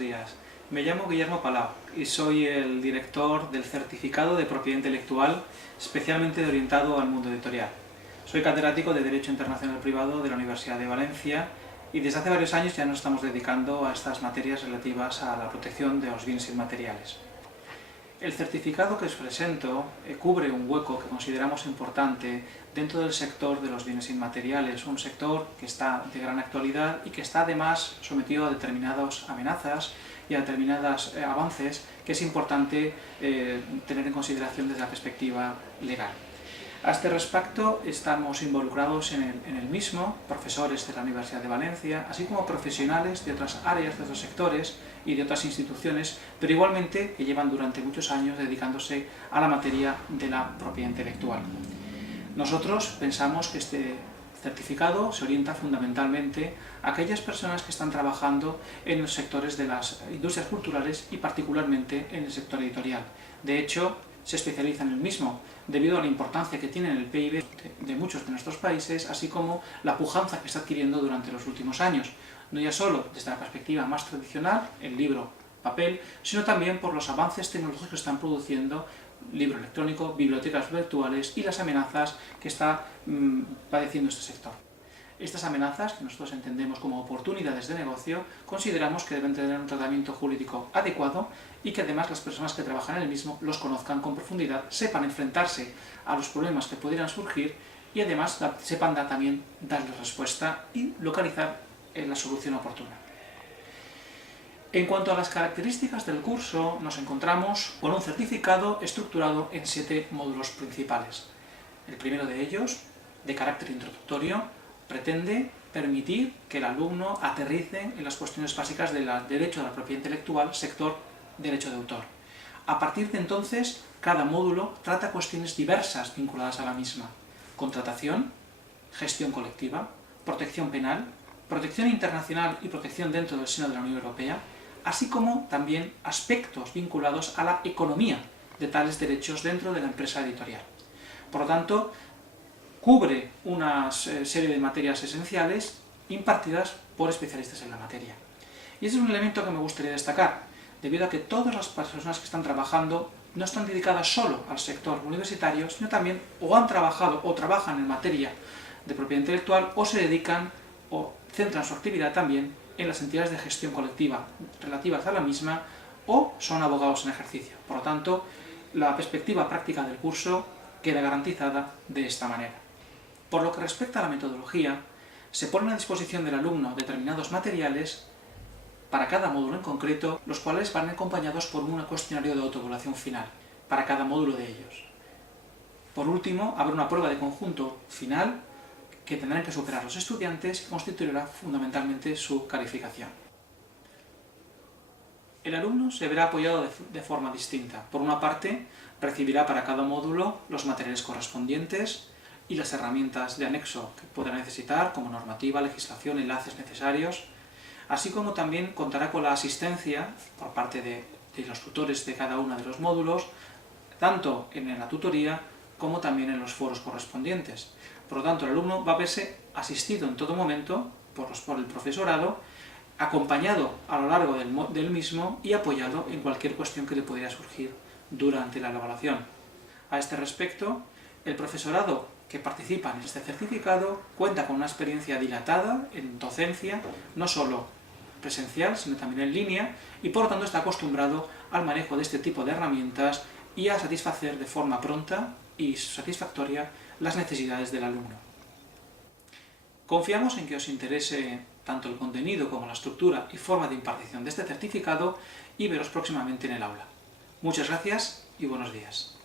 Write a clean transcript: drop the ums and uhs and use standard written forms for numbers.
días. Me llamo Guillermo Palau y soy el director del Certificado de Propiedad Intelectual especialmente orientado al mundo editorial. Soy catedrático de Derecho Internacional Privado de la Universidad de Valencia y desde hace varios años ya nos estamos dedicando a estas materias relativas a la protección de los bienes inmateriales. El certificado que os presento cubre un hueco que consideramos importante dentro del sector de los bienes inmateriales, un sector que está de gran actualidad y que está además sometido a determinadas amenazas y a determinados avances que es importante tener en consideración desde la perspectiva legal. A este respecto estamos involucrados en el mismo, profesores de la Universidad de Valencia, así como profesionales de otras áreas, de otros sectores y de otras instituciones, pero igualmente que llevan durante muchos años dedicándose a la materia de la propiedad intelectual. Nosotros pensamos que este certificado se orienta fundamentalmente a aquellas personas que están trabajando en los sectores de las industrias culturales y particularmente en el sector editorial. De hecho, se especializa en el mismo, debido a la importancia que tiene en el PIB de muchos de nuestros países, así como la pujanza que está adquiriendo durante los últimos años, no ya solo desde la perspectiva más tradicional, el libro, papel, sino también por los avances tecnológicos que están produciendo libro electrónico, bibliotecas virtuales y las amenazas que está padeciendo este sector. Estas amenazas, que nosotros entendemos como oportunidades de negocio, consideramos que deben tener un tratamiento jurídico adecuado y que además las personas que trabajan en el mismo los conozcan con profundidad, sepan enfrentarse a los problemas que pudieran surgir y además sepan también darle respuesta y localizar la solución oportuna. En cuanto a las características del curso, nos encontramos con un certificado estructurado en 7 módulos principales. El primero de ellos, de carácter introductorio, pretende permitir que el alumno aterrice en las cuestiones básicas del derecho a la propiedad intelectual, sector derecho de autor. A partir de entonces, cada módulo trata cuestiones diversas vinculadas a la misma: contratación, gestión colectiva, protección penal, protección internacional y protección dentro del seno de la Unión Europea, así como también aspectos vinculados a la economía de tales derechos dentro de la empresa editorial. Por lo tanto, cubre una serie de materias esenciales impartidas por especialistas en la materia. Y ese es un elemento que me gustaría destacar, debido a que todas las personas que están trabajando no están dedicadas solo al sector universitario, sino también o han trabajado o trabajan en materia de propiedad intelectual o se dedican o centran su actividad también en las entidades de gestión colectiva relativas a la misma o son abogados en ejercicio. Por lo tanto, la perspectiva práctica del curso queda garantizada de esta manera. Por lo que respecta a la metodología, se ponen a disposición del alumno determinados materiales para cada módulo en concreto, los cuales van acompañados por un cuestionario de autoevaluación final para cada módulo de ellos. Por último, habrá una prueba de conjunto final que tendrán que superar los estudiantes y constituirá fundamentalmente su calificación. El alumno se verá apoyado de forma distinta. Por una parte, recibirá para cada módulo los materiales correspondientes y las herramientas de anexo que podrá necesitar, como normativa, legislación, enlaces necesarios, así como también contará con la asistencia por parte de los tutores de cada uno de los módulos, tanto en la tutoría como también en los foros correspondientes. Por lo tanto, el alumno va a verse asistido en todo momento por el profesorado, acompañado a lo largo del mismo y apoyado en cualquier cuestión que le pudiera surgir durante la evaluación. A este respecto, el profesorado que participa en este certificado cuenta con una experiencia dilatada en docencia, no solo presencial, sino también en línea, y por lo tanto está acostumbrado al manejo de este tipo de herramientas y a satisfacer de forma pronta y satisfactoria las necesidades del alumno. Confiamos en que os interese tanto el contenido como la estructura y forma de impartición de este certificado y veros próximamente en el aula. Muchas gracias y buenos días.